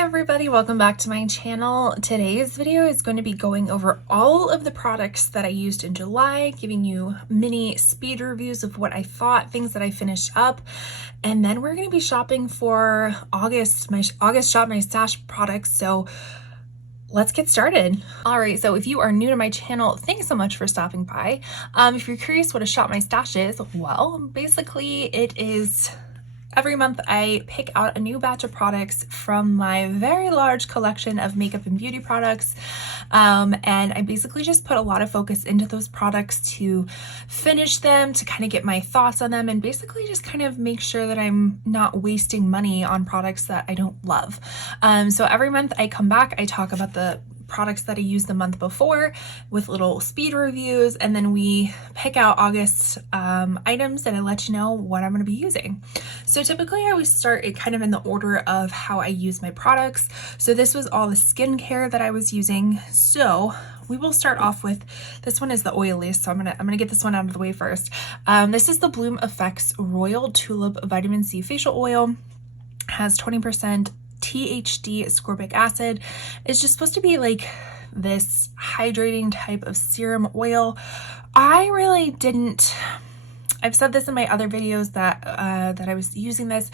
everybody, welcome back to my channel. Today's video is going to be going over all of the products that I used in July, giving you mini speed reviews of what I thought, things that I finished up, and then we're going to be shopping for August, my August Shop My Stash products. So let's get started. All right, so if you are new to my channel, thanks so much for stopping by. If you're curious what a Shop My Stash is, well, basically it is every month I pick out a new batch of products from my very large collection of makeup and beauty products, and I basically just put a lot of focus into those products to finish them, to kind of get my thoughts on them, and basically just kind of make sure that I'm not wasting money on products that I don't love. So every month I come back, I talk about the products that I used the month before with little speed reviews, and then we pick out August items and I let you know what I'm going to be using. So typically I always start it kind of in the order of how I use my products. So this was all the skincare that I was using. So we will start off with, this one is the oiliest, so I'm gonna get this one out of the way first. This is the Bloom Effects Royal Tulip Vitamin C Facial Oil. Has 20% THD ascorbic acid. It's just supposed to be like this hydrating type of serum oil. I really didn't, I've said this in my other videos that that I was using this.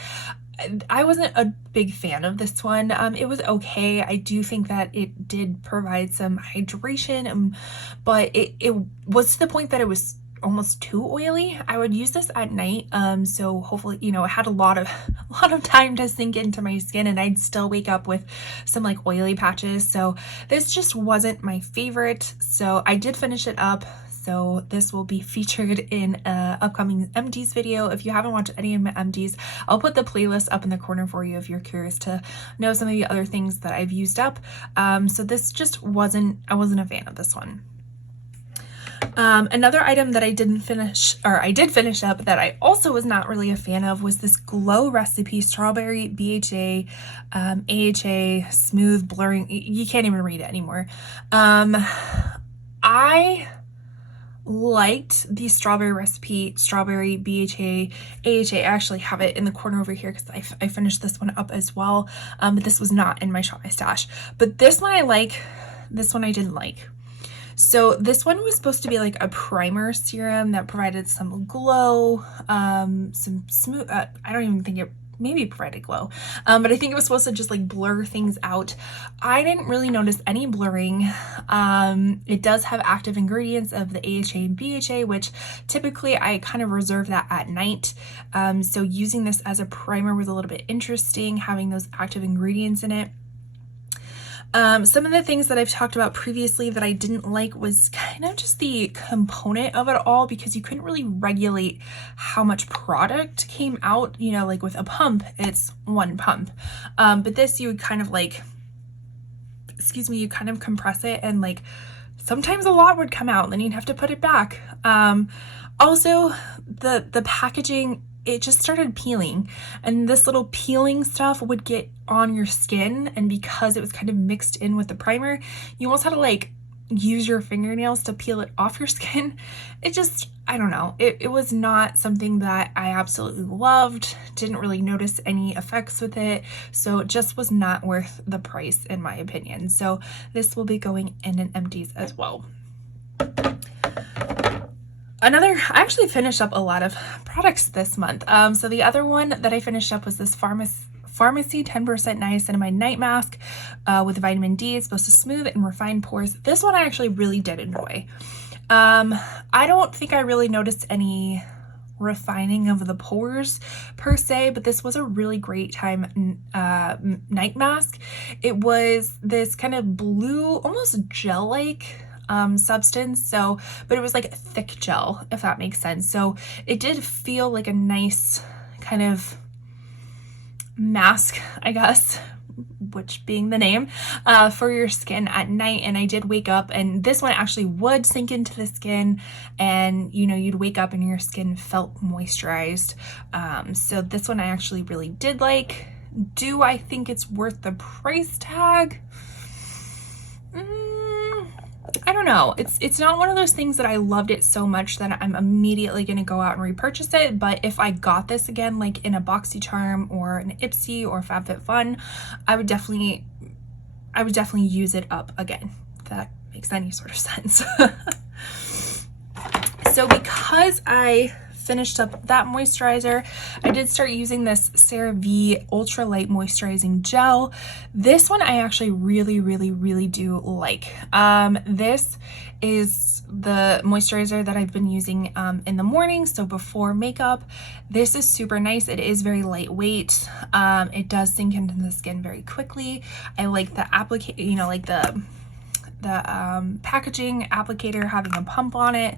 I wasn't a big fan of this one. It was okay. I do think that it did provide some hydration, but it was to the point that it was almost too oily. I would use this at night, so hopefully, you know, it had a lot of time to sink into my skin, and I'd still wake up with some like oily patches. So this just wasn't my favorite. So I did finish it up. So this will be featured in an upcoming MDs video. If you haven't watched any of my MDs, I'll put the playlist up in the corner for you if you're curious to know some of the other things that I've used up. So this just wasn't, I wasn't a fan of this one. Another item that I did finish up that I also was not really a fan of was this Glow Recipe Strawberry BHA AHA Smooth Blurring. You can't even read it anymore. I liked the Strawberry Recipe Strawberry BHA AHA. I actually have it in the corner over here because I finished this one up as well, but this was not in my Shop My Stash. But this one I like, this one I didn't like. So this one was supposed to be like a primer serum that provided some glow, some smooth, I don't even think it maybe provided glow, but I think it was supposed to just like blur things out. I didn't really notice any blurring. It does have active ingredients of the AHA and BHA, which typically I kind of reserve that at night. So using this as a primer was a little bit interesting, having those active ingredients in it. Some of the things that I've talked about previously that I didn't like was kind of just the component of it all, because you couldn't really regulate how much product came out. You know, like with a pump, it's one pump. But this, you would kind of like, you kind of compress it, and like sometimes a lot would come out, then you'd have to put it back. Also, the packaging, it just started peeling, and this little peeling stuff would get on your skin, and because it was kind of mixed in with the primer, you almost had to like use your fingernails to peel it off your skin. It just, I don't know, it was not something that I absolutely loved. Didn't really notice any effects with it, so it just was not worth the price in my opinion. So this will be going in an MDs as well. I actually finished up a lot of products this month. So the other one that I finished up was this Pharmacy 10% Niacinamide Night Mask with vitamin D. It's supposed to smooth and refine pores. This one I actually really did enjoy. I don't think I really noticed any refining of the pores per se, but this was a really great time night mask. It was this kind of blue, almost gel-like substance, so, but it was like a thick gel, if that makes sense. So it did feel like a nice kind of mask, I guess, which being the name, for your skin at night. And I did wake up, and this one actually would sink into the skin, and you know, you'd wake up and your skin felt moisturized. So this one I actually really did like. Do I think it's worth the price tag? I don't know. It's not one of those things that I loved it so much that I'm immediately going to go out and repurchase it. But if I got this again, like in a BoxyCharm or an Ipsy or FabFitFun, I would definitely use it up again, if that makes any sort of sense. So because I finished up that moisturizer, I did start using this CeraVe Ultralight Moisturizing Gel. This one I actually really do like. This is the moisturizer that I've been using in the morning, so before makeup. This is super nice. It is very lightweight. It does sink into the skin very quickly. I like the like the packaging applicator having a pump on it.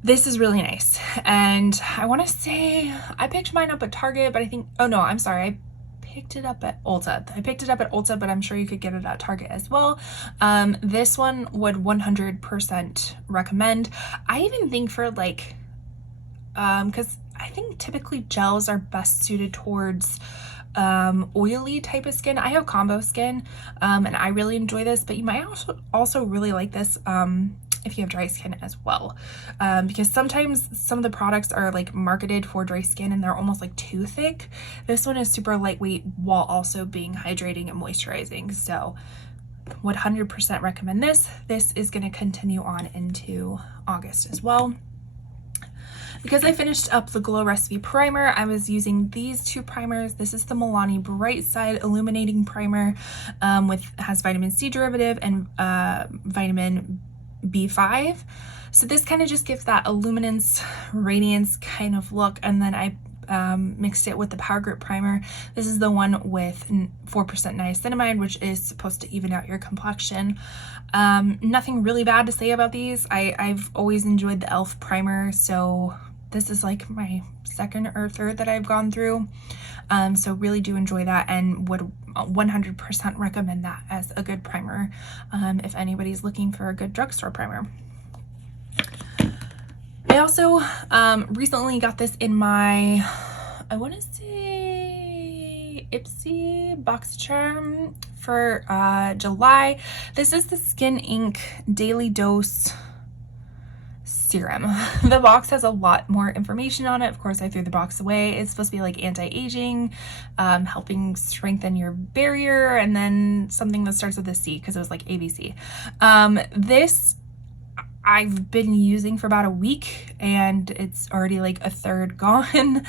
This is really nice, and I want to say I picked mine up at Target, but I think, oh no, I'm sorry, I picked it up at Ulta. I picked it up at Ulta, but I'm sure you could get it at Target as well. This one would 100% recommend. I even think for like, because I think typically gels are best suited towards oily type of skin. I have combo skin, and I really enjoy this, but you might also really like this if you have dry skin as well, because sometimes some of the products are like marketed for dry skin and they're almost like too thick. This one is super lightweight while also being hydrating and moisturizing, so would 100% recommend this. This is going to continue on into August as well. Because I finished up the Glow Recipe Primer, I was using these two primers. This is the Milani Bright Side Illuminating Primer, has vitamin C derivative and vitamin B5. So this kind of just gives that illuminance, radiance kind of look. And then I mixed it with the Power Grip Primer. This is the one with 4% niacinamide, which is supposed to even out your complexion. Nothing really bad to say about these. I've always enjoyed the e.l.f. primer, so this is like my second or third that I've gone through. So really do enjoy that and would 100% recommend that as a good primer if anybody's looking for a good drugstore primer. I also recently got this in my, I want to say Ipsy BoxyCharm for July. This is the Skin Inc. Daily Dose Serum. The box has a lot more information on it. Of course, I threw the box away. It's supposed to be like anti-aging, helping strengthen your barrier, and then something that starts with a C because it was like ABC. This I've been using for about a week and it's already like a third gone.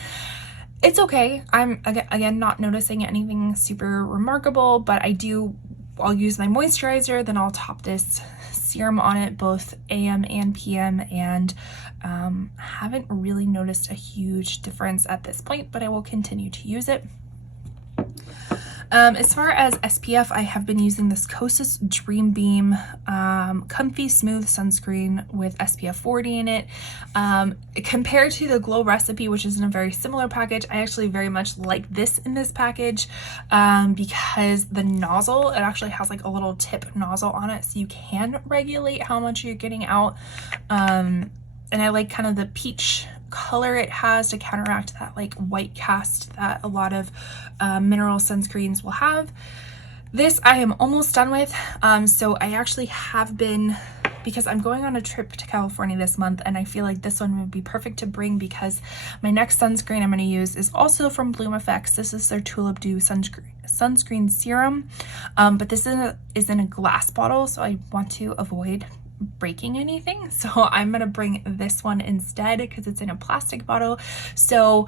It's okay. I'm again not noticing anything super remarkable, but I'll use my moisturizer, then I'll top this serum on it both AM and PM, and haven't really noticed a huge difference at this point, but I will continue to use it. As far as SPF, I have been using this Kosas Dream Beam Comfy Smooth Sunscreen with SPF 40 in it. Compared to the Glow Recipe, which is in a very similar package, I actually very much like this in this package because the nozzle, it actually has like a little tip nozzle on it, so you can regulate how much you're getting out. And I like kind of the peach color it has to counteract that like white cast that a lot of mineral sunscreens will have. This I am almost done with, so I actually have been, because I'm going on a trip to California this month, and I feel like this one would be perfect to bring because my next sunscreen I'm going to use is also from Bloom Effects. This is their Tulip Dew sunscreen serum, but this is in a glass bottle, so I want to avoid breaking anything, so I'm gonna bring this one instead because it's in a plastic bottle. So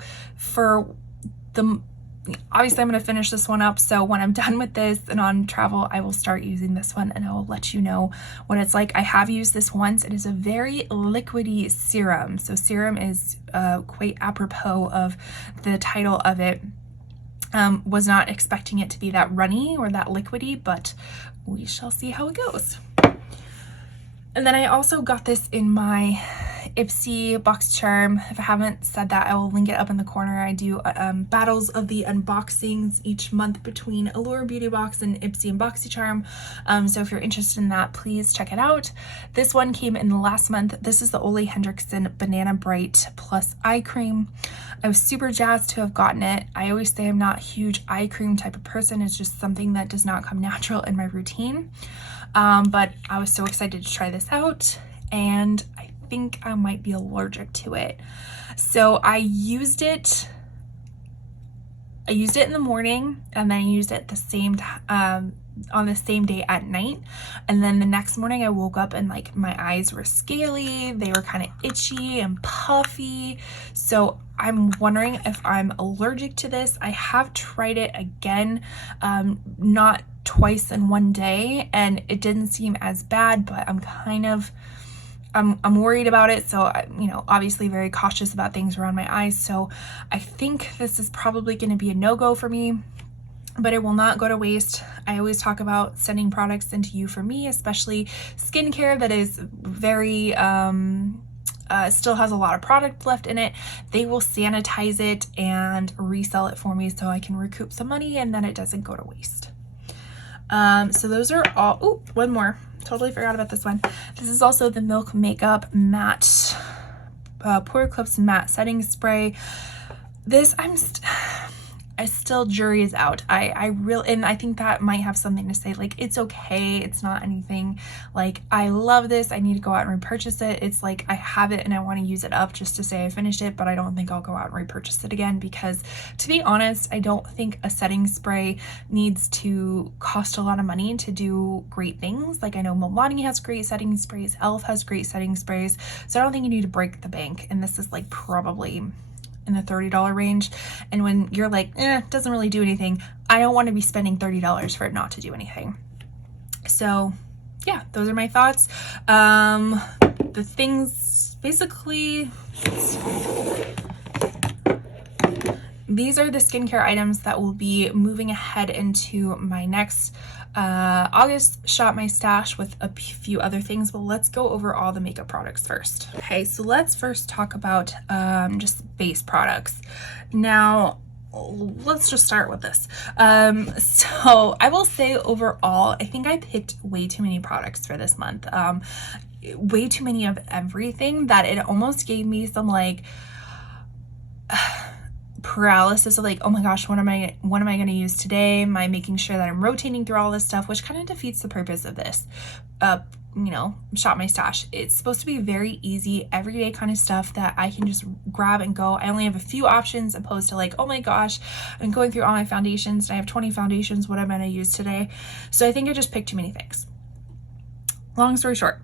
obviously I'm gonna finish this one up, so when I'm done with this and on travel, I will start using this one and I will let you know what it's like. I have used this once. It is a very liquidy serum, so serum is quite apropos of the title of it. Was not expecting it to be that runny or that liquidy, but we shall see how it goes. And then I also got this in my Ipsy BoxCharm. If I haven't said that, I will link it up in the corner. I do battles of the unboxings each month between Allure Beauty Box and Ipsy and BoxyCharm. So if you're interested in that, please check it out. This one came in the last month. This is the Ole Hendrickson Banana Bright Plus Eye Cream. I was super jazzed to have gotten it. I always say I'm not a huge eye cream type of person. It's just something that does not come natural in my routine. But I was so excited to try this out, and I think I might be allergic to it. So I used it in the morning, and then I used it the same on the same day at night, and then the next morning I woke up and like my eyes were scaly, they were kind of itchy and puffy. So I'm wondering if I'm allergic to this. I have tried it again, not twice in one day, and it didn't seem as bad, but I'm worried about it. So, you know, obviously very cautious about things around my eyes. So I think this is probably going to be a no-go for me, but it will not go to waste. I always talk about sending products into you for me, especially skincare that is very, still has a lot of product left in it. They will sanitize it and resell it for me so I can recoup some money and then it doesn't go to waste. So those are all. Oh, one more. Totally forgot about this one. This is also the Milk Makeup Matte Pore Clips Matte Setting Spray. This I still jury is out. And I think that might have something to say. Like, it's okay. It's not anything like I love this, I need to go out and repurchase it. It's like I have it and I want to use it up just to say I finished it, but I don't think I'll go out and repurchase it again, because to be honest, I don't think a setting spray needs to cost a lot of money to do great things. Like, I know Milani has great setting sprays, Elf has great setting sprays, so I don't think you need to break the bank, and this is like probably in the $30 range. And when you're like, it doesn't really do anything, I don't want to be spending $30 for it not to do anything. So yeah, those are my thoughts. The things, basically, these are the skincare items that will be moving ahead into my next August Shop My Stash with a few other things, but let's go over all the makeup products first. Okay, so let's first talk about just base products. Now, let's just start with this. So I will say overall, I think I picked way too many products for this month. Way too many of everything that it almost gave me some like paralysis of like, oh my gosh, what am I going to use today? Am I making sure that I'm rotating through all this stuff, which kind of defeats the purpose of this, you know, Shop My Stash. It's supposed to be very easy, everyday kind of stuff that I can just grab and go. I only have a few options, opposed to like, oh my gosh, I'm going through all my foundations and I have 20 foundations. What am I going to use today? So I think I just picked too many things. Long story short,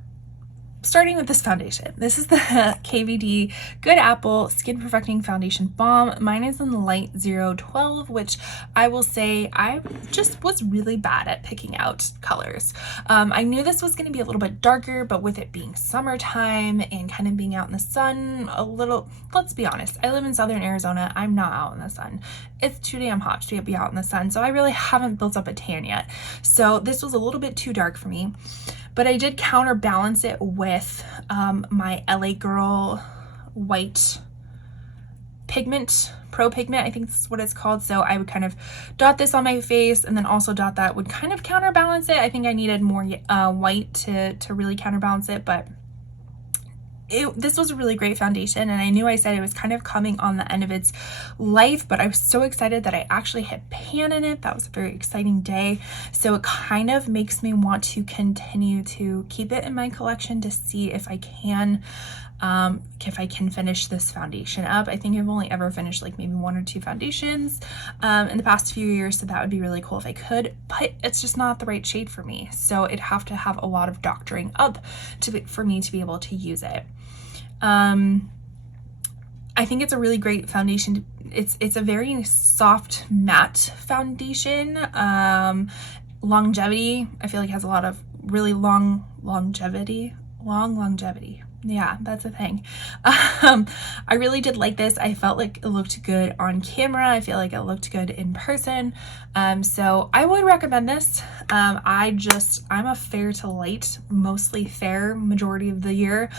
starting with this foundation. This is the KVD Good Apple Skin Perfecting Foundation Balm. Mine is in the light 012, which I will say I just was really bad at picking out colors. I knew this was going to be a little bit darker, but with it being summertime and kind of being out in the sun a little, let's be honest, I live in Southern Arizona. I'm not out in the sun. It's too damn hot to be out in the sun, so I really haven't built up a tan yet. So this was a little bit too dark for me. But I did counterbalance it with my LA Girl white pigment, pro pigment, I think that's what it's called. So I would kind of dot this on my face and then also dot that, would kind of counterbalance it. I think I needed more white to really counterbalance it, but this was a really great foundation, and I knew I said it was kind of coming on the end of its life, but I was so excited that I actually hit pan in it. That was a very exciting day. So it kind of makes me want to continue to keep it in my collection to see if I can finish this foundation up. I think I've only ever finished like maybe 1 or 2 foundations in the past few years, so that would be really cool if I could, but it's just not the right shade for me. So it'd have to have a lot of doctoring up for me to be able to use it. I think it's a really great foundation. It's a very soft matte foundation. Longevity, I feel like has a lot of really long longevity. Yeah, that's a thing. I really did like this. I felt like it looked good on camera. I feel like it looked good in person. So I would recommend this. I'm a fair to light, mostly fair majority of the year.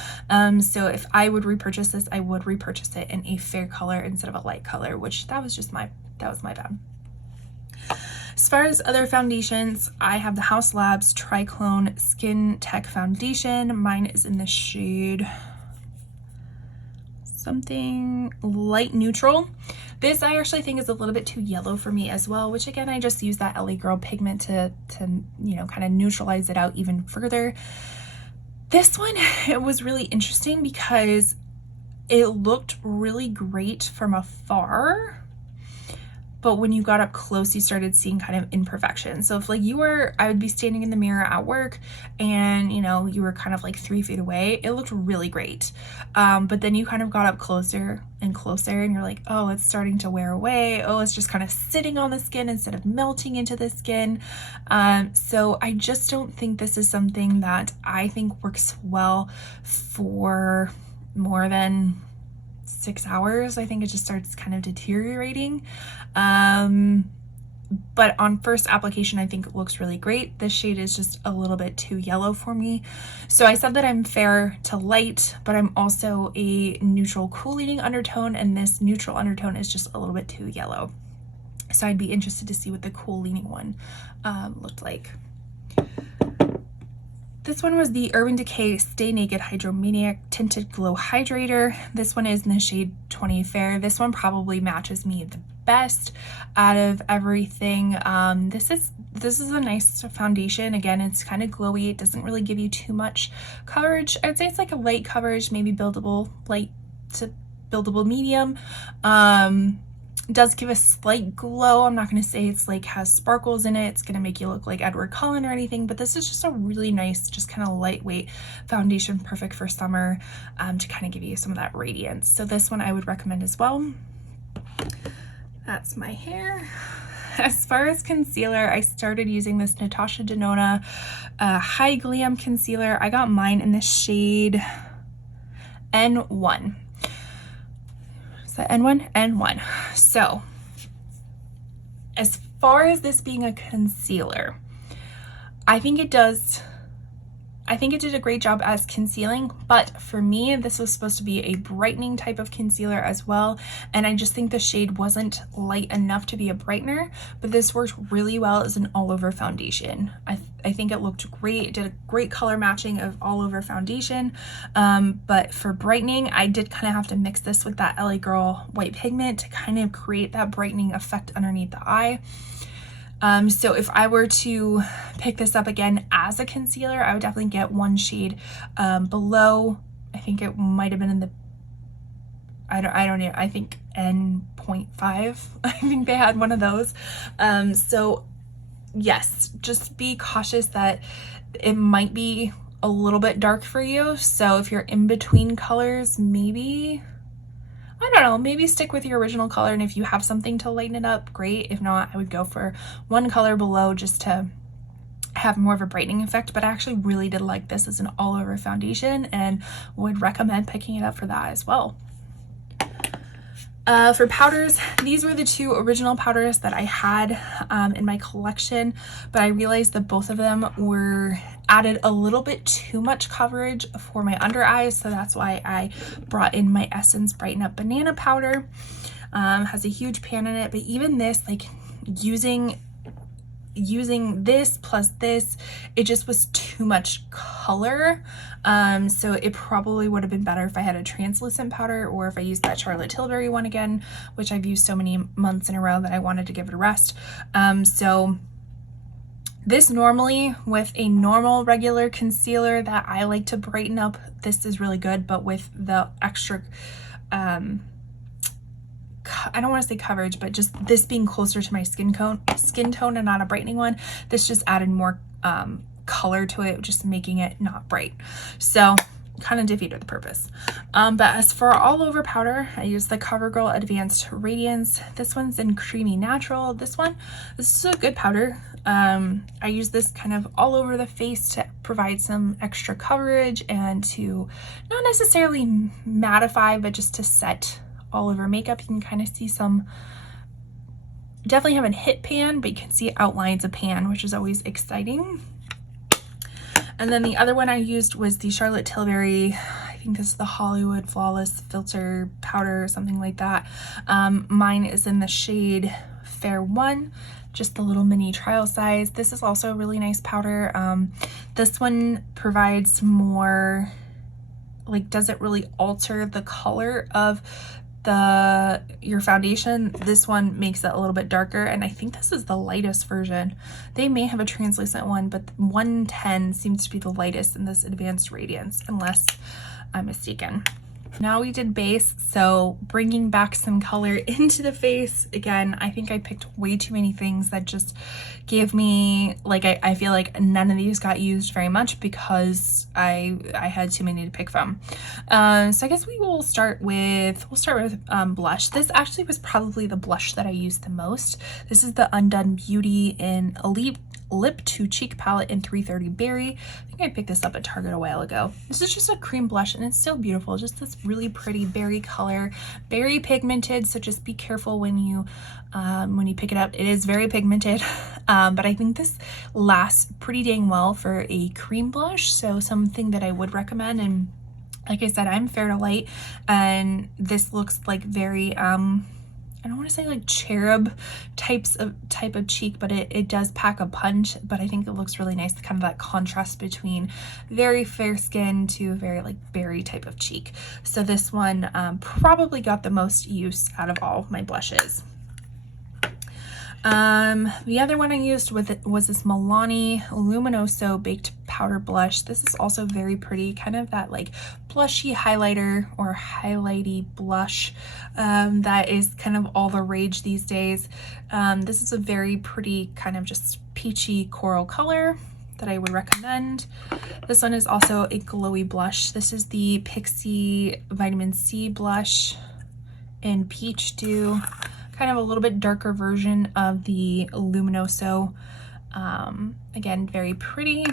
So if I would repurchase this, I would repurchase it in a fair color instead of a light color, which that was my bad. As far as other foundations, I have the House Labs Triclone Skin Tech Foundation. Mine is in the shade something light neutral. This I actually think is a little bit too yellow for me as well, which again, I just use that LA Girl pigment to you know, kind of neutralize it out even further. This one, it was really interesting because it looked really great from afar, but when you got up close, you started seeing kind of imperfections. So if like I would be standing in the mirror at work and, you know, you were kind of like 3 feet away, it looked really great. But then you kind of got up closer and closer and you're like, oh, it's starting to wear away. Oh, it's just kind of sitting on the skin instead of melting into the skin. So I just don't think this is something that I think works well for more than 6 hours. I think it just starts kind of deteriorating. But on first application, I think it looks really great. This shade is just a little bit too yellow for me. So I said that I'm fair to light, but I'm also a neutral cooling undertone, and this neutral undertone is just a little bit too yellow. So I'd be interested to see what the cool leaning one looked like. This one was the Urban Decay Stay Naked Hydromaniac Tinted Glow Hydrator. This one is in the shade 20 Fair. This one probably matches me the best out of everything. This is a nice foundation. Again, it's kind of glowy. It doesn't really give you too much coverage. I'd say it's like a light coverage, maybe buildable light to buildable medium. It does give a slight glow. I'm not going to say it's like has sparkles in it. It's going to make you look like Edward Cullen or anything, but this is just a really nice, just kind of lightweight foundation, perfect for summer, to kind of give you some of that radiance. So this one I would recommend as well. That's my hair. As far as concealer, I started using this Natasha Denona High Glam concealer. I got mine in the shade N1. N1, N1. So as far as this being a concealer, I think it did a great job as concealing, but for me, this was supposed to be a brightening type of concealer as well. And I just think the shade wasn't light enough to be a brightener, but this worked really well as an all over foundation. I think it looked great. It did a great color matching of all over foundation. But for brightening, I did kind of have to mix this with that LA Girl white pigment to kind of create that brightening effect underneath the eye. So if I were to pick this up again as a concealer, I would definitely get one shade below. I think it might have been in the, I don't know, I think N.5. I think they had one of those. So yes, just be cautious that it might be a little bit dark for you. So if you're in between colors, maybe, I don't know, maybe stick with your original color, and if you have something to lighten it up, great. If not, I would go for one color below just to have more of a brightening effect. But I actually really did like this as an all-over foundation and would recommend picking it up for that as well. For powders, these were the two original powders that I had in my collection, but I realized that both of them were added a little bit too much coverage for my under eyes, so that's why I brought in my Essence Brighten Up Banana Powder. Has a huge pan in it, but even this, like using this plus this, it just was too much color. So it probably would have been better if I had a translucent powder, or if I used that Charlotte Tilbury one again, which I've used so many months in a row that I wanted to give it a rest. So this normally, with a normal regular concealer that I like to brighten up, this is really good, but with the extra, I don't want to say coverage, but just this being closer to my skin tone and not a brightening one, this just added more color to it, just making it not bright. So kind of defeated the purpose. But as for all over powder, I use the CoverGirl Advanced Radiance. This one's in Creamy Natural. This is a good powder. I use this kind of all over the face to provide some extra coverage and to not necessarily mattify, but just to set all over makeup. You can kind of see some, definitely haven't hit pan, but you can see outlines of pan, which is always exciting. And then the other one I used was the Charlotte Tilbury, I think this is the Hollywood Flawless Filter Powder or something like that. Mine is in the shade Fair 1, just the little mini trial size. This is also a really nice powder. This one provides more, like, doesn't really alter the color of your foundation. This one makes it a little bit darker, and I think this is the lightest version. They may have a translucent one, but 110 seems to be the lightest in this Advanced Radiance, unless I'm mistaken. Now we did base, so bringing back some color into the face. Again, I think I picked way too many things that just gave me, like, I feel like none of these got used very much because I had too many to pick from. So I guess we'll start with blush. This actually was probably the blush that I used the most. This is the Undone Beauty in Elite Lip to Cheek palette in 330 Berry. I think I picked this up at Target a while ago. This is just a cream blush and it's so beautiful. Just this really pretty berry color, very pigmented. So just be careful when you pick it up. It is very pigmented, but I think this lasts pretty dang well for a cream blush. So something that I would recommend. And like I said, I'm fair to light, and this looks like very I don't want to say like cherub type of cheek, but it does pack a punch. But I think it looks really nice, kind of that contrast between very fair skin to very like berry type of cheek. So this one probably got the most use out of all of my blushes. The other one I used was this Milani Luminoso Baked Powder Blush. This is also very pretty, kind of that like blushy highlighter or highlighty blush that is kind of all the rage these days. This is a very pretty kind of just peachy coral color that I would recommend. This one is also a glowy blush. This is the Pixie Vitamin C blush in Peach Dew. Kind of a little bit darker version of the Luminoso. Again, very pretty.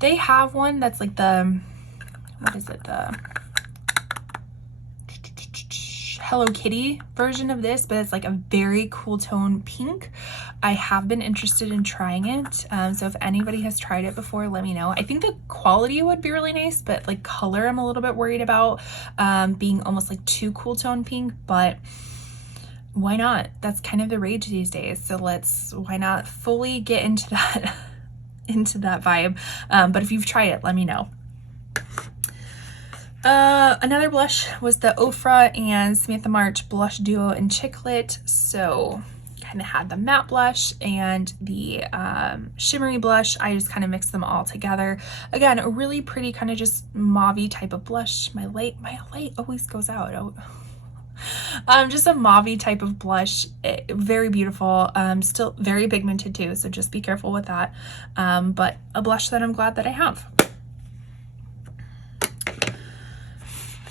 They have one that's like the, what is it? The Hello Kitty version of this, but it's like a very cool tone pink. I have been interested in trying it. So if anybody has tried it before, let me know. I think the quality would be really nice, but like color, I'm a little bit worried about being almost like too cool tone pink, but why not? That's kind of the rage these days. So why not fully get into that, into that vibe. But if you've tried it, let me know. Another blush was the Ofra and Samantha March Blush Duo in Chicklet. So kind of had the matte blush and the shimmery blush. I just kind of mixed them all together. Again, a really pretty kind of just mauve-y type of blush. My light always goes out. Just a mauve-y type of blush, very beautiful, still very pigmented too, so just be careful with that, but a blush that I'm glad that I have.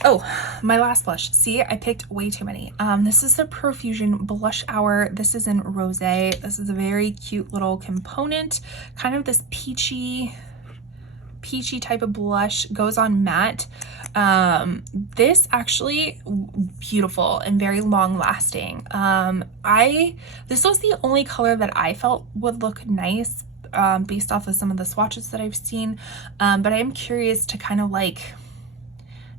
Oh, my last blush. See, I picked way too many. This is the Profusion Blush Hour. This is in Rosé. This is a very cute little component, kind of this peachy type of blush, goes on matte. This actually beautiful and very long lasting. This was the only color that I felt would look nice based off of some of the swatches that I've seen, but I'm curious to kind of like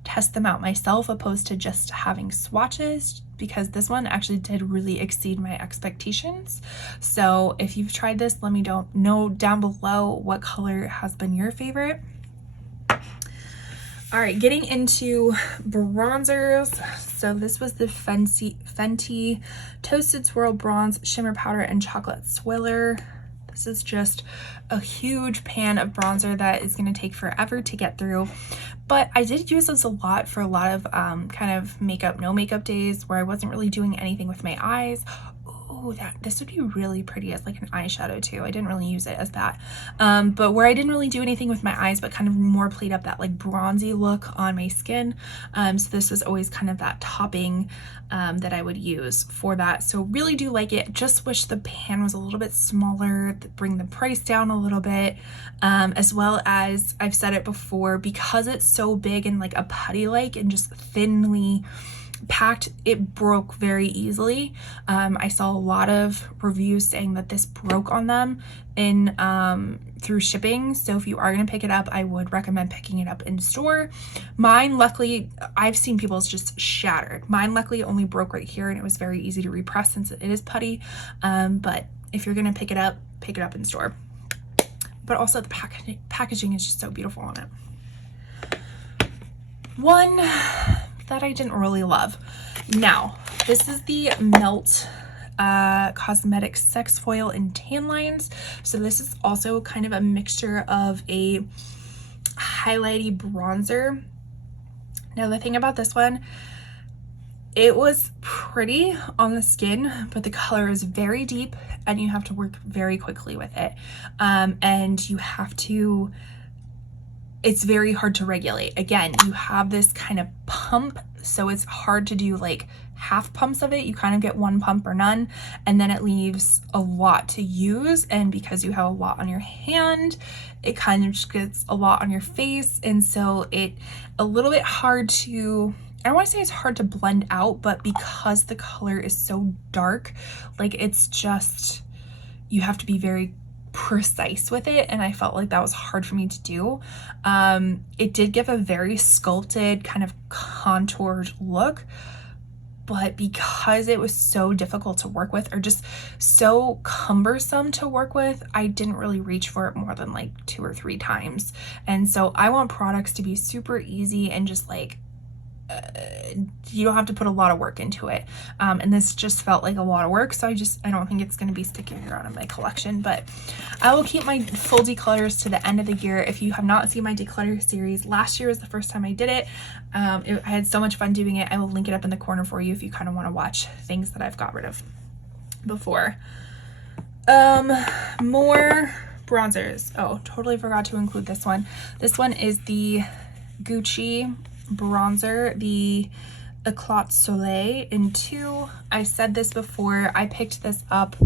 test them out myself opposed to just having swatches, because this one actually did really exceed my expectations. So if you've tried this, let me know down below what color has been your favorite. All right, getting into bronzers. So this was the Fenty Toasted Swirl Bronze Shimmer Powder and Chocolate Swiller. This is just a huge pan of bronzer that is going to take forever to get through. But I did use this a lot for a lot of kind of makeup, no makeup days where I wasn't really doing anything with my eyes. Ooh, oh, this would be really pretty as like an eyeshadow too. I didn't really use it as that. But where I didn't really do anything with my eyes, but kind of more played up that like bronzy look on my skin. So this was always kind of that topping that I would use for that. So really do like it. Just wish the pan was a little bit smaller, bring the price down a little bit. As well as I've said it before, because it's so big and like a putty-like and just thinly packed, it broke very easily. I saw a lot of reviews saying that this broke on them in through shipping. So if you are going to pick it up, I would recommend picking it up in store. Mine, luckily, I've seen people's just shattered. Mine luckily only broke right here, and it was very easy to repress since it is putty. But if you're going to pick it up in store. But also the packaging is just so beautiful on it. One that I didn't really love. Now, this is the Melt Cosmetics Sex Foil and Tan Lines. So this is also kind of a mixture of a highlighty bronzer. Now the thing about this one, it was pretty on the skin, but the color is very deep and you have to work very quickly with it. And you have to, it's very hard to regulate. Again, you have this kind of pump, so it's hard to do like half pumps of it. You kind of get one pump or none, and then it leaves a lot to use. And because you have a lot on your hand, it kind of just gets a lot on your face. And so it a little bit hard to, I don't want to say it's hard to blend out, but because the color is so dark, like it's just, you have to be very precise with it, and I felt like that was hard for me to do. It did give a very sculpted kind of contoured look, but because it was so difficult to work with, or just so cumbersome to work with, I didn't really reach for it more than like 2 or 3 times. And so I want products to be super easy and just like you don't have to put a lot of work into it, and this just felt like a lot of work, so I don't think it's going to be sticking around in my collection. But I will keep my full decolors to the end of the year. If you have not seen my declutter series, last year was the first time I did it. I had so much fun doing it. I will link it up in the corner for you if you kind of want to watch things that I've got rid of before. More bronzers. Oh, totally forgot to include this one. This one is the Gucci bronzer, the Eclat Soleil in 2. I said this before, I picked this up.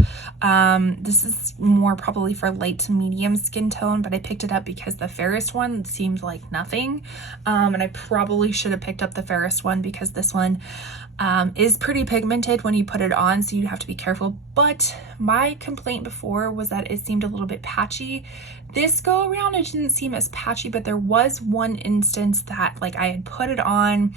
This is more probably for light to medium skin tone, but I picked it up because the fairest one seemed like nothing. And I probably should have picked up the fairest one because this one is pretty pigmented when you put it on, so you have to be careful. But my complaint before was that it seemed a little bit patchy. This go around it didn't seem as patchy, but there was one instance that like I had put it on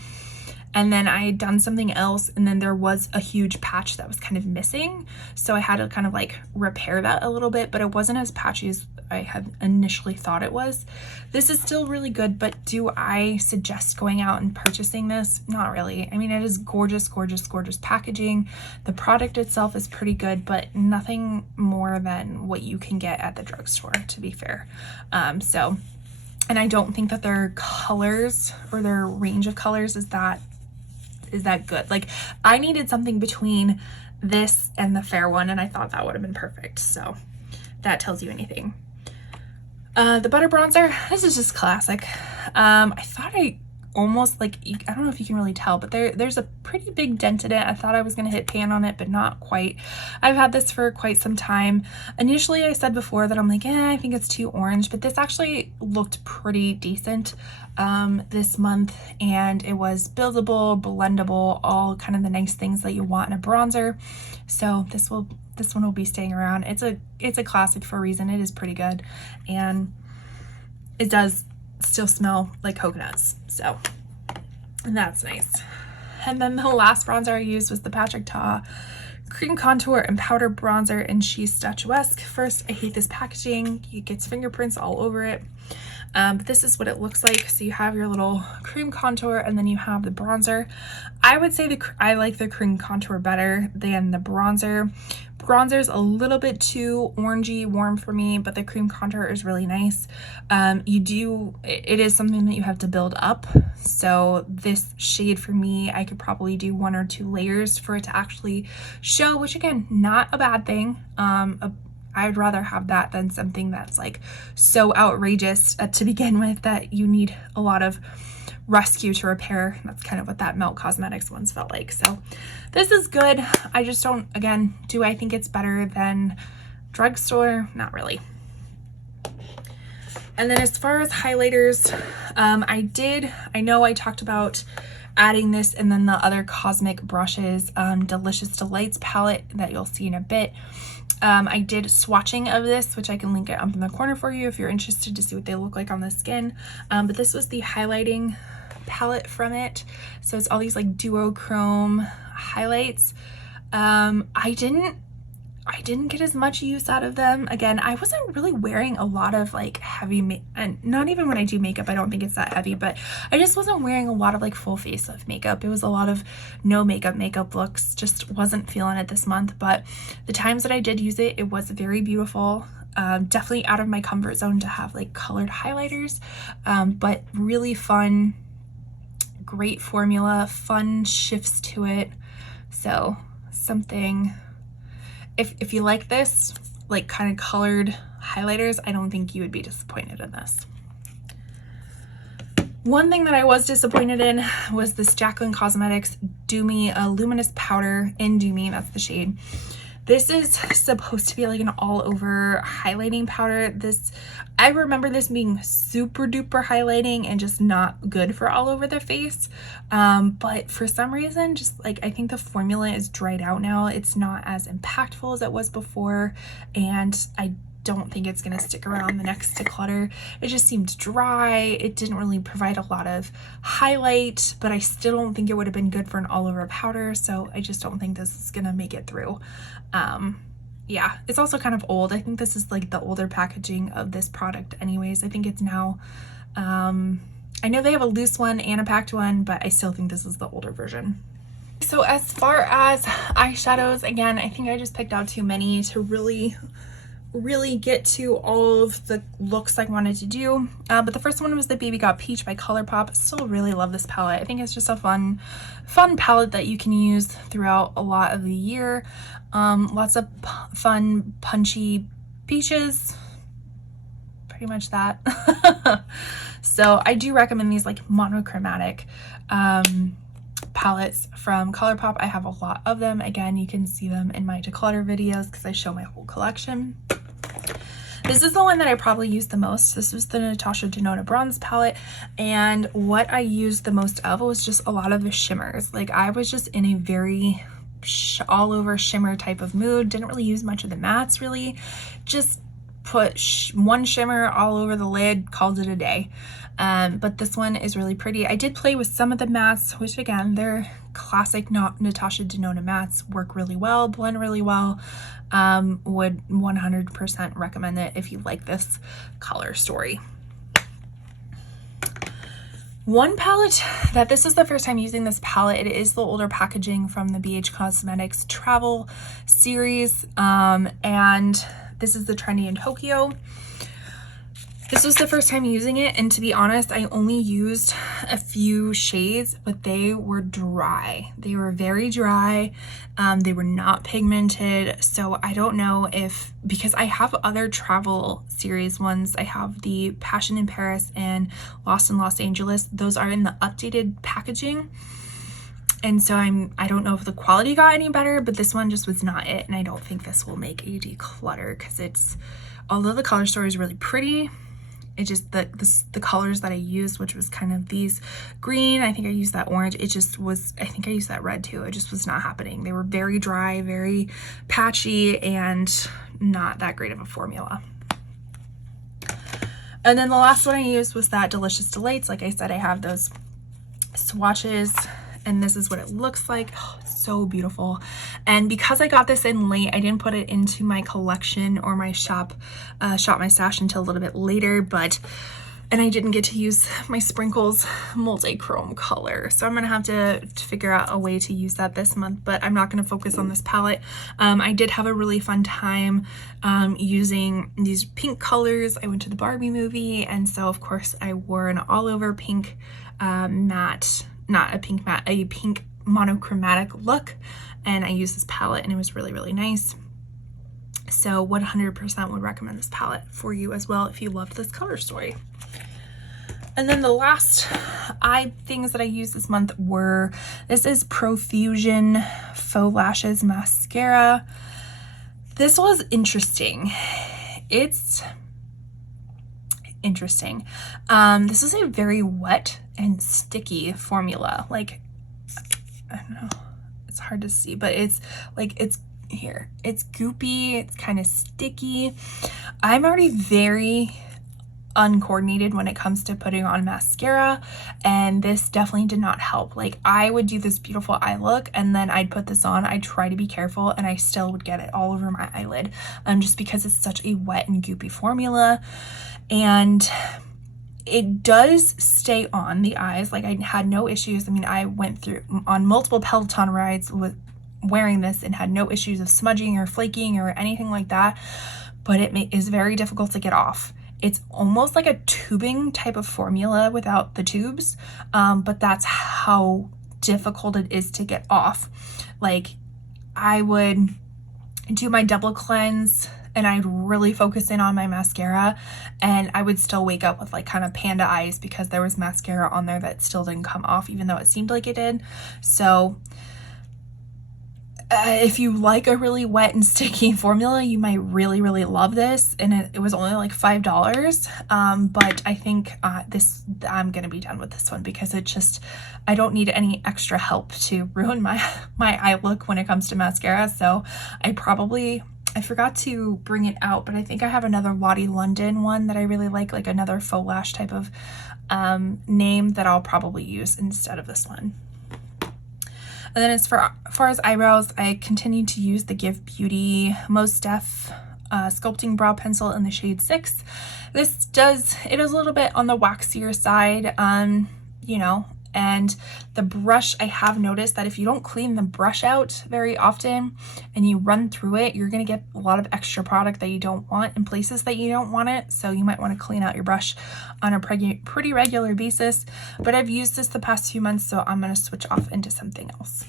and then I had done something else, and then there was a huge patch that was kind of missing, so I had to kind of like repair that a little bit, but it wasn't as patchy as I had initially thought it was. This is still really good, but do I suggest going out and purchasing this? Not really. I mean, it is gorgeous, gorgeous, gorgeous packaging. The product itself is pretty good, but nothing more than what you can get at the drugstore, to be fair. And I don't think that their colors or their range of colors is that good. Like, I needed something between this and the fair one, and I thought that would have been perfect. So that tells you anything. The butter bronzer, this is just classic. I thought I almost like, I don't know if you can really tell, but there's a pretty big dent in it. I thought I was going to hit pan on it, but not quite. I've had this for quite some time. Initially, I said before that I'm like, I think it's too orange, but this actually looked pretty decent this month, and it was buildable, blendable, all kind of the nice things that you want in a bronzer. So this one will be staying around. It's a classic for a reason. It is pretty good, and it does still smell like coconuts, so that's nice. And then the last bronzer I used was the Patrick Ta Cream Contour and Powder Bronzer, and she's statuesque. First, I hate this packaging. It gets fingerprints all over it. But this is what it looks like. So you have your little cream contour and then you have the bronzer. I would say I like the cream contour better than the bronzer. Bronzer is a little bit too orangey warm for me, but the cream contour is really nice. It is something that you have to build up. So this shade for me, I could probably do 1 or 2 layers for it to actually show, which again, not a bad thing. I'd rather have that than something that's like so outrageous to begin with that you need a lot of rescue to repair. That's kind of what that Melt Cosmetics ones felt like. So this is good. I just don't, again, do I think it's better than drugstore? Not really. And then as far as highlighters, I know I talked about adding this and then the other Cosmic Brushes Delicious Delights palette that you'll see in a bit. I did swatching of this, which I can link it up in the corner for you if you're interested to see what they look like on the skin. But this was the highlighting palette from it. So it's all these like duochrome highlights. I didn't get as much use out of them. Again, I wasn't really wearing a lot of like heavy and not even when I do makeup, I don't think it's that heavy, but I just wasn't wearing a lot of like full face of makeup. It was a lot of no makeup looks. Just wasn't feeling it this month, but the times that I did use it, it was very beautiful. Definitely out of my comfort zone to have like colored highlighters, but really fun, great formula, fun shifts to it. So something, if you like this, like kind of colored highlighters, I don't think you would be disappointed in this. One thing that I was disappointed in was this Jaclyn Cosmetics Gimme Luminous Powder in Gimme, that's the shade. This is supposed to be like an all over highlighting powder. I remember this being super duper highlighting and just not good for all over the face. But for some reason, just like, I think the formula is dried out now. It's not as impactful as it was before. And I don't think it's going to stick around the next declutter. It just seemed dry. It didn't really provide a lot of highlight, but I still don't think it would have been good for an all over powder. So I just don't think this is going to make it through. Yeah, it's also kind of old. I think this is like the older packaging of this product anyways. I think it's now, I know they have a loose one and a packed one, but I still think this is the older version. So as far as eyeshadows, again, I think I just picked out too many to really get to all of the looks I wanted to do. But the first one was the Baby Got Peach by ColourPop. Still really love this palette. I think it's just a fun palette that you can use throughout a lot of the year. Lots of fun, punchy peaches. Pretty much that. So I do recommend these like monochromatic palettes from ColourPop. I have a lot of them. Again, you can see them in my declutter videos because I show my whole collection. This is the one that I probably used the most. This was the Natasha Denona Bronze palette, and what I used the most of was just a lot of the shimmers. Like, I was just in a very all over shimmer type of mood. Didn't really use much of the mattes really. Just put one shimmer all over the lid, called it a day. But this one is really pretty. I did play with some of the mattes, which again, they're classic Natasha Denona mattes, work really well, blend really well. Would 100% recommend it if you like this color story. One palette that this is the first time using this palette. It is the older packaging from the BH Cosmetics Travel series, and this is the Trendy in Tokyo. This was the first time using it, and to be honest, I only used a few shades, but they were dry. They were very dry. They were not pigmented, so I don't know if, because I have other travel series ones. I have the Passion in Paris and Lost in Los Angeles. Those are in the updated packaging. And so I don't know if the quality got any better, but this one just was not it. And I don't think this will make a declutter because although the color story is really pretty, it just, the colors that I used, which was kind of these green, I think I used that orange, it just was, I think I used that red too. It just was not happening. They were very dry, very patchy, and not that great of a formula. And then the last one I used was that Delicious Delights. Like I said, I have those swatches, and this is what it looks like. Oh, so beautiful. And because I got this in late, I didn't put it into my collection or my shop my stash until a little bit later, but And I didn't get to use my Sprinkles multi-chrome color. So I'm gonna have to figure out a way to use that this month, but I'm not gonna focus on this palette. I did have a really fun time using these pink colors. I went to the Barbie movie, and so of course I wore an all over pink matte, not a pink matte, a pink monochromatic look. And I used this palette and it was really, really nice. So 100% would recommend this palette for you as well if you love this color story. And then the last things that I used this month were, this is Profusion Faux Lashes Mascara. This was interesting. It's interesting. This is a very wet and sticky formula. Like, I don't know, it's hard to see, but it's like, it's here. It's goopy, it's kind of sticky. I'm already very uncoordinated when it comes to putting on mascara, and this definitely did not help. Like, I would do this beautiful eye look and then I'd put this on. I'd try to be careful and I still would get it all over my eyelid, just because it's such a wet and goopy formula. And it does stay on the eyes. Like, I had no issues. I mean, I went through on multiple Peloton rides with wearing this and had no issues of smudging or flaking or anything like that, but it is very difficult to get off. It's almost like a tubing type of formula without the tubes, but that's how difficult it is to get off. Like, I would do my double cleanse and I'd really focus in on my mascara, and I would still wake up with like kind of panda eyes because there was mascara on there that still didn't come off, even though it seemed like it did. So if you like a really wet and sticky formula, you might really, really love this. And it was only like $5. But I think I'm going to be done with this one because I don't need any extra help to ruin my eye look when it comes to mascara. So I forgot to bring it out, but I think I have another Lottie London one that I really like another faux lash type of name that I'll probably use instead of this one. And then as far as eyebrows, I continue to use the Give Beauty Most Def Sculpting Brow Pencil in the shade 6. It is a little bit on the waxier side, you know, and the brush, I have noticed that if you don't clean the brush out very often and you run through it, you're going to get a lot of extra product that you don't want in places that you don't want it. So you might want to clean out your brush on a pretty regular basis. But I've used this the past few months, so I'm going to switch off into something else.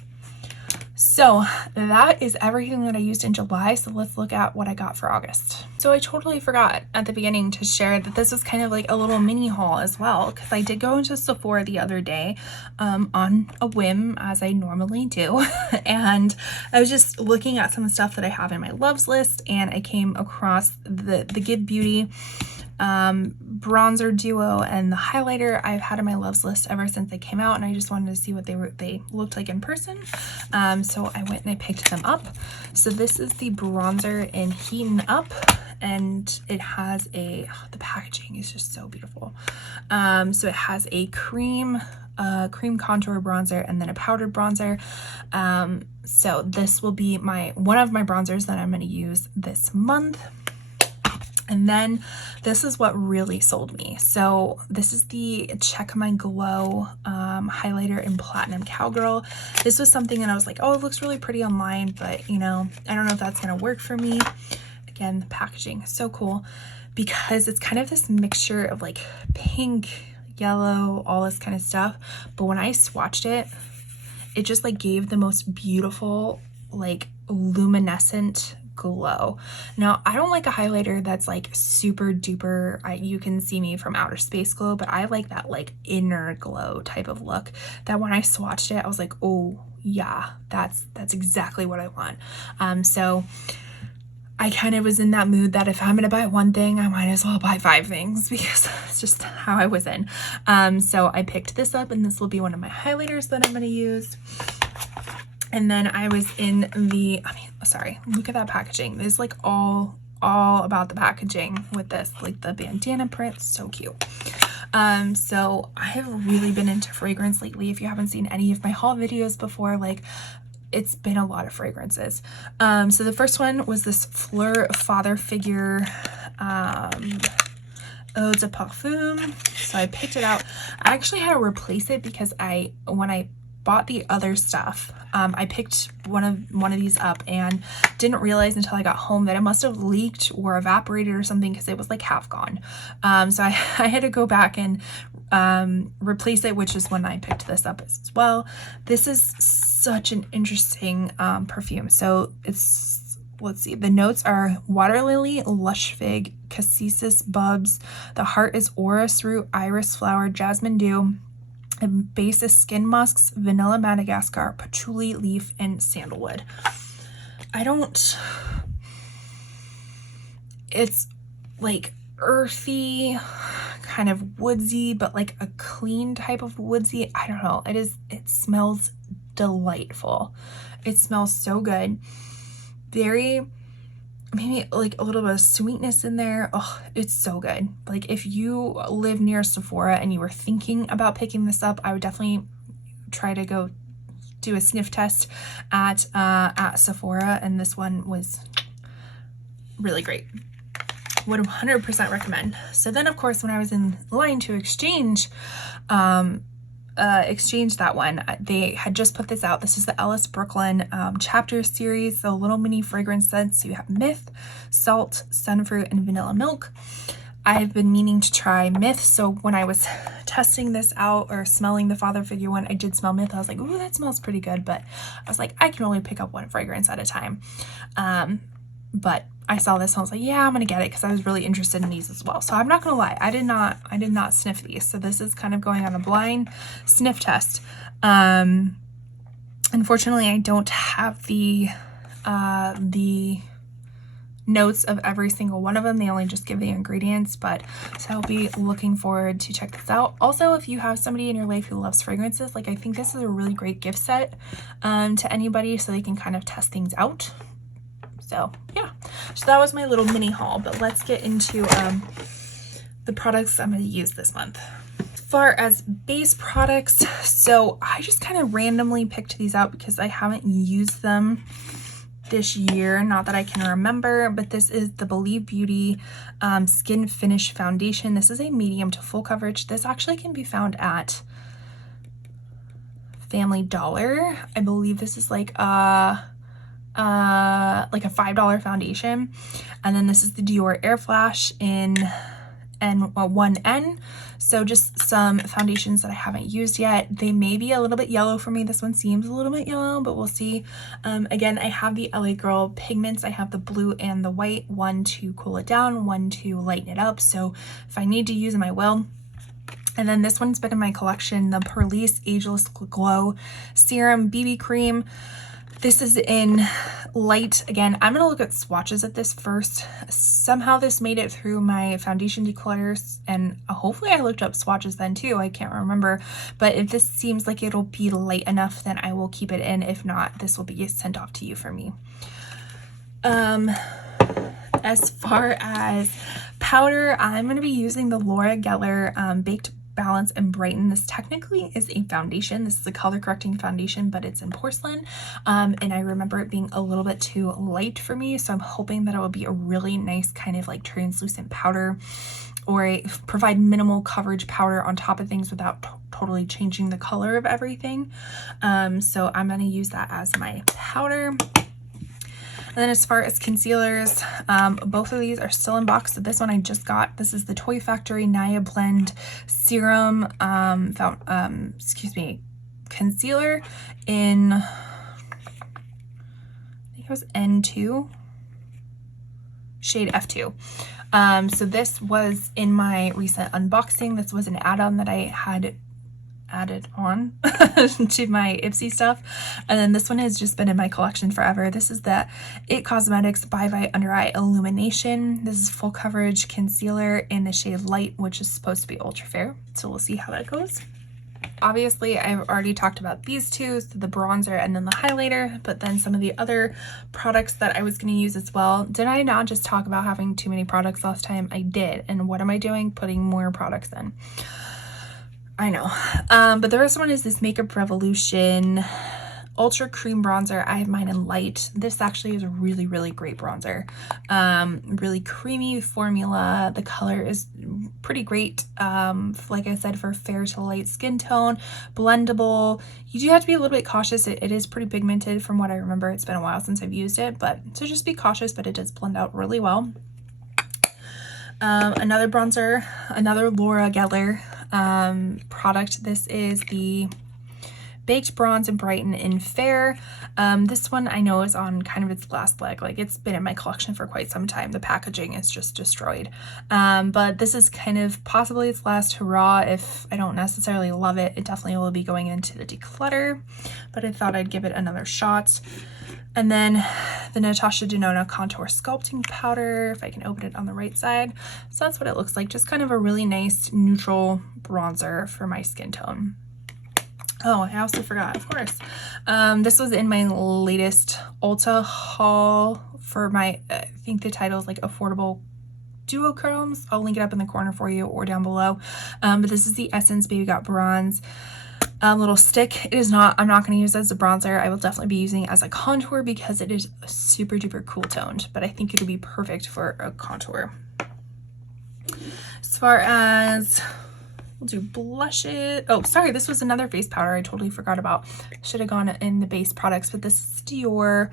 So that is everything that I used in July. So let's look at what I got for August. So I totally forgot at the beginning to share that this was kind of like a little mini haul as well, because I did go into Sephora the other day on a whim, as I normally do. And I was just looking at some stuff that I have in my loves list, and I came across the Give Beauty bronzer duo and the highlighter I've had in my loves list ever since they came out, and I just wanted to see what they looked like in person. So I went and I picked them up. So this is the bronzer in Heaten Up, and it has the packaging is just so beautiful. So it has a cream contour bronzer and then a powdered bronzer. So this will be one of my bronzers that I'm going to use this month. And then this is what really sold me. So this is the Check My Glow highlighter in Platinum Cowgirl. This was something that I was like, oh, it looks really pretty online, but you know, I don't know if that's going to work for me. Again, the packaging is so cool because it's kind of this mixture of like pink, yellow, all this kind of stuff. But when I swatched it, it just like gave the most beautiful, like luminescent glow. Now, I don't like a highlighter that's like super duper, you can see me from outer space glow, but I like that like inner glow type of look that when I swatched it, I was like, oh yeah, that's exactly what I want. So I kind of was in that mood that if I'm going to buy one thing, I might as well buy 5 things because it's just how I was in. So I picked this up, and this will be one of my highlighters that I'm going to use. And then I was in sorry, look at that packaging. This is like all about the packaging with this, like the bandana print, so cute. So I have really been into fragrance lately. If you haven't seen any of my haul videos before, like it's been a lot of fragrances. So the first one was this Fleur Father Figure eau de parfum. So I picked it out. I actually had to replace it because when I bought the other stuff, I picked one of these up and didn't realize until I got home that it must have leaked or evaporated or something, because it was like half gone. So I had to go back and replace it, which is when I picked this up as well. This is such an interesting perfume. So it's, let's see, the notes are water lily, lush fig, cassis bulbs. The heart is orris root, iris flower, jasmine dew. And base is skin musks, vanilla Madagascar, patchouli leaf, and sandalwood. It's like earthy, kind of woodsy, but like a clean type of woodsy. I don't know. It smells delightful. It smells so good. Very, maybe like a little bit of sweetness in there. Oh, it's so good. Like if you live near Sephora and you were thinking about picking this up, I would definitely try to go do a sniff test at Sephora, and this one was really great. Would 100% recommend. So then, of course, when I was in line to exchange that one, they had just put this out. This is the Ellis Brooklyn chapter series, so little mini fragrance scents. So you have Myth, Salt, Sunfruit, and Vanilla Milk. I've been meaning to try Myth, so when I was testing this out or smelling the Father Figure one, I did smell Myth. I was like, ooh, that smells pretty good, but I was like, I can only pick up one fragrance at a time. But I saw this and I was like, yeah, I'm gonna get it, because I was really interested in these as well. So I'm not gonna lie, I did not sniff these. So this is kind of going on a blind sniff test. Unfortunately, I don't have the notes of every single one of them. They only just give the ingredients, but so I'll be looking forward to check this out. Also, if you have somebody in your life who loves fragrances, like I think this is a really great gift set to anybody, so they can kind of test things out. So yeah, so that was my little mini haul, but let's get into the products I'm going to use this month. As far as base products, so I just kind of randomly picked these out because I haven't used them this year, not that I can remember, but this is the Believe Beauty Skin Finish Foundation. This is a medium to full coverage. This actually can be found at Family Dollar. I believe this is like a $5 foundation. And then this is the Dior Air Flash in N1N. So just some foundations that I haven't used yet. They may be a little bit yellow for me. This one seems a little bit yellow, but we'll see. Again, I have the LA Girl pigments. I have the blue and the white, one to cool it down, one to lighten it up. So if I need to use them, I will. And then this one's been in my collection, the Perlice Ageless Glow Serum BB Cream. This is in light. Again, I'm going to look at swatches at this first. Somehow this made it through my foundation declutters, and hopefully I looked up swatches then too. I can't remember, but if this seems like it'll be light enough, then I will keep it in. If not, this will be sent off to you for me. As far as powder, I'm going to be using the Laura Geller Baked Balance and Brighten. This technically is a foundation. This is a color correcting foundation, but it's in porcelain. And I remember it being a little bit too light for me. So I'm hoping that it will be a really nice kind of like translucent powder, or provide minimal coverage powder on top of things without totally changing the color of everything. So I'm going to use that as my powder. And then as far as concealers, both of these are still in box. So this one I just got. This is the Toy Factory Naya Blend Serum concealer in, I think it was N2, shade F2. So this was in my recent unboxing. This was an add-on that I had added on to my Ipsy stuff, and then this one has just been in my collection forever. This is the It Cosmetics Bye Bye Under Eye Illumination. This is full coverage concealer in the shade Light, which is supposed to be ultra fair, so we'll see how that goes. Obviously, I've already talked about these two, so the bronzer and then the highlighter, but then some of the other products that I was going to use as well. Did I not just talk about having too many products last time? I did, and what am I doing? Putting more products in. I know. But the first one is this Makeup Revolution Ultra Cream Bronzer. I have mine in light. This actually is a really, really great bronzer. Really creamy formula. The color is pretty great. Like I said, for fair to light skin tone, blendable. You do have to be a little bit cautious. It is pretty pigmented from what I remember. It's been a while since I've used it, but so just be cautious, but it does blend out really well. Another bronzer, another Laura Geller product. This is the Baked Bronze and Brighten in Fair. This one I know is on kind of its last leg. Like, it's been in my collection for quite some time. The packaging is just destroyed. But this is kind of possibly its last hurrah. If I don't necessarily love it, it definitely will be going into the declutter, but I thought I'd give it another shot. And then the Natasha Denona Contour Sculpting Powder, if I can open it on the right side. So that's what it looks like. Just kind of a really nice neutral bronzer for my skin tone. Oh, I also forgot, of course. This was in my latest Ulta haul for my, I think the title is like Affordable Duochromes. I'll link it up in the corner for you or down below. But this is the Essence Baby Got Bronze little stick. It is not, I'm not going to use it as a bronzer. I will definitely be using it as a contour because it is super duper cool toned, but I think it'll be perfect for a contour. As far as, we'll do blushes. Oh, sorry, this was another face powder I totally forgot about. Should have gone in the base products, but this is Dior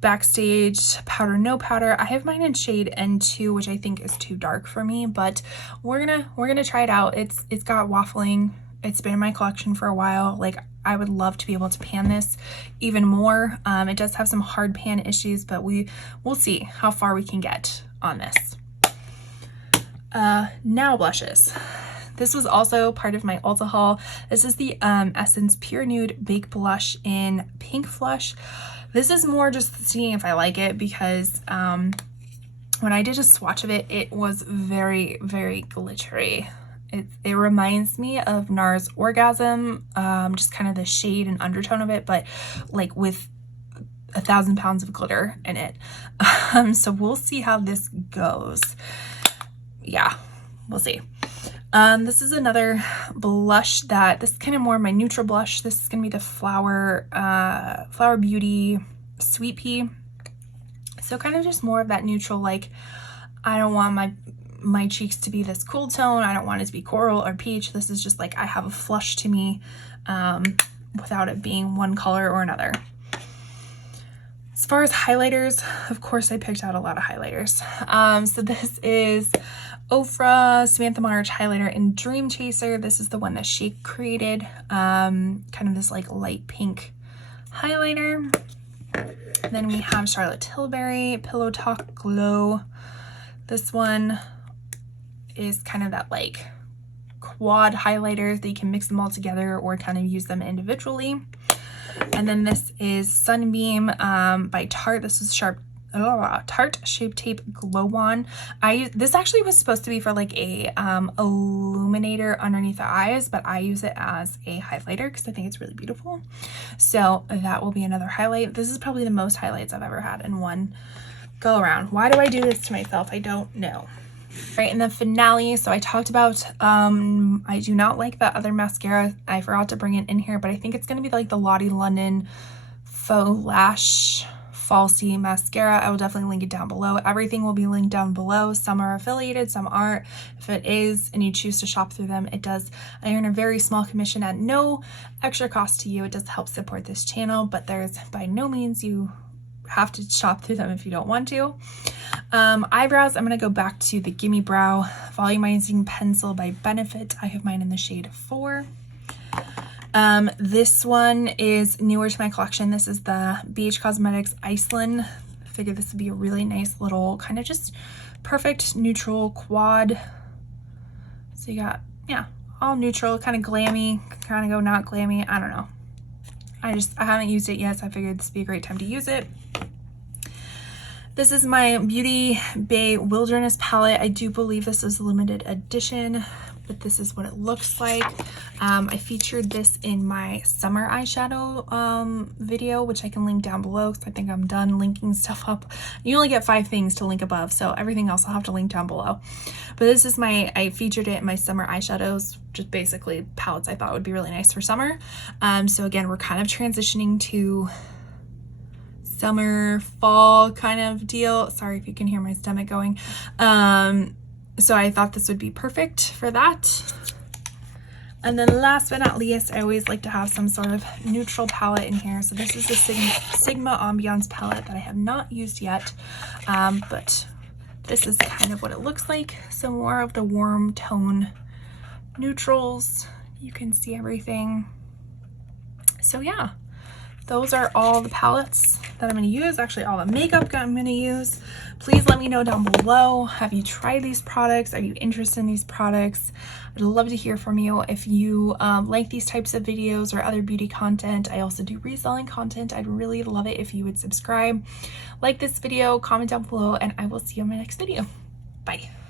Backstage Powder No Powder. I have mine in shade N2, which I think is too dark for me, but we're gonna try it out. It's got waffling. It's been in my collection for a while. Like, I would love to be able to pan this even more. It does have some hard pan issues, but we'll see how far we can get on this. Now blushes. This was also part of my Ulta haul. This is the Essence Pure Nude Baked Blush in Pink Flush. This is more just seeing if I like it because when I did a swatch of it, it was very, very glittery. It reminds me of NARS Orgasm, just kind of the shade and undertone of it, but like with 1,000 pounds of glitter in it. So we'll see how this goes. Yeah, we'll see. This is another blush this is kind of more my neutral blush. This is gonna be the Flower Beauty Sweet Pea. So kind of just more of that neutral, like, I don't want my cheeks to be this cool tone. I don't want it to be coral or peach. This is just like, I have a flush to me without it being one color or another. As far as highlighters, of course I picked out a lot of highlighters. So this is Ofra Samantha March highlighter in Dream Chaser. This is the one that she created. Kind of this like light pink highlighter. Then we have Charlotte Tilbury Pillow Talk Glow. This one is kind of that like quad highlighter that you can mix them all together or kind of use them individually. And then this is Sunbeam by Tarte. This is Tarte Shape Tape Glow On. This actually was supposed to be for like a illuminator underneath the eyes, but I use it as a highlighter because I think it's really beautiful. So that will be another highlight. This is probably the most highlights I've ever had in one go around. Why do I do this to myself? I don't know. Right, in the finale, so I talked about I do not like that other mascara. I forgot to bring it in here, but I think it's going to be like the Lottie London Faux Lash Falsy mascara. I will definitely link it down below. Everything will be linked down below. Some are affiliated, some aren't. If it is and you choose to shop through them, I earn a very small commission at no extra cost to you. It does help support this channel, but there's by no means you have to shop through them if you don't want to. Eyebrows, I'm going to go back to the Gimme Brow Volumizing Pencil by Benefit. I have mine in the shade 4. This one is newer to my collection. This is the BH Cosmetics Iceland. I figured this would be a really nice little kind of just perfect neutral quad. So you got, yeah, all neutral, kind of glammy, kind of go not glammy. I don't know. I haven't used it yet, so I figured this would be a great time to use it. This is my Beauty Bay Wilderness palette. I do believe this is a limited edition, but this is what it looks like. I featured this in my summer eyeshadow video, which I can link down below because I think I'm done linking stuff up. You only get 5 things to link above, so everything else I'll have to link down below. But this is I featured it in my summer eyeshadows, just basically palettes I thought would be really nice for summer. So again, we're kind of transitioning to summer, fall kind of deal. Sorry if you can hear my stomach going. So I thought this would be perfect for that. And then last but not least, I always like to have some sort of neutral palette in here. So this is the Sigma Ambiance palette that I have not used yet, but this is kind of what it looks like. So more of the warm tone neutrals. You can see everything. So yeah, those are all the palettes that I'm going to use, actually all the makeup I'm going to use. Please let me know down below, have you tried these products? Are you interested in these products? I'd love to hear from you. If you like these types of videos or other beauty content, I also do reselling content. I'd really love it if you would subscribe, like this video, comment down below, and I will see you in my next video. Bye.